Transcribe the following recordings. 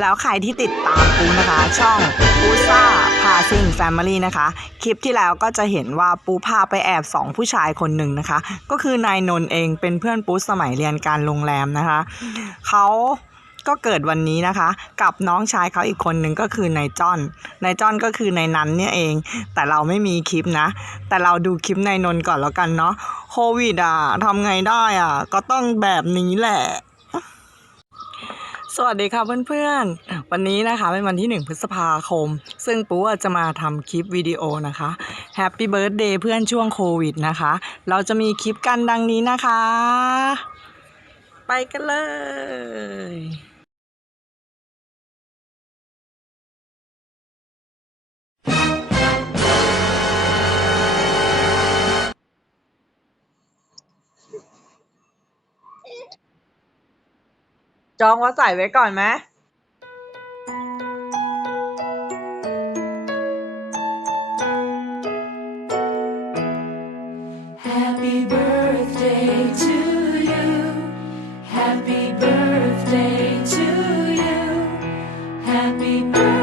แล้วใครที่ติดตามปูนะคะ ช่องปูซ่าพาซิงแฟมิลี่นะคะ คลิปที่แล้วก็จะเห็นว่าปูพาไปแอบสองผู้ชายคนหนึ่งนะคะ ก็คือนายนนท์เองเป็นเพื่อนปูสมัยเรียนการโรงแรมนะคะ เขาก็เกิดวันนี้นะคะ กับน้องชายเขาอีกคนหนึ่งก็คือนายจ้อนนายจ้อนก็คือนายนันเนี่ยเอง แต่เราไม่มีคลิปนะ แต่เราดูคลิปนายนนท์ก่อนแล้วกันเนาะโควิดอะทำไงได้อะ ก็ต้องแบบนี้แหละ สวัสดีค่ะเพื่อนๆ วันนี้นะคะเป็นวันที่ 1 พฤษภาคม ซึ่งปูจะมาทำคลิปวิดีโอนะคะแฮปปี้เบิร์ดเดย์เพื่อนช่วงโควิดนะคะ เราจะมีคลิปกันดังนี้นะคะ ไปกันเลย จองว่าใส่ไว้ก่อนไหม Happy birthday to you. Happy birthday to you. Happy birthday.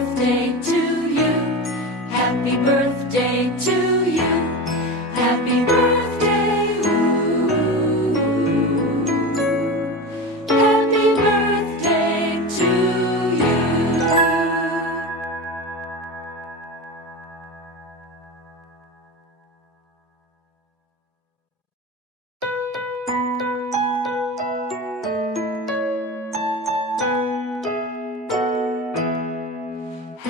Birthday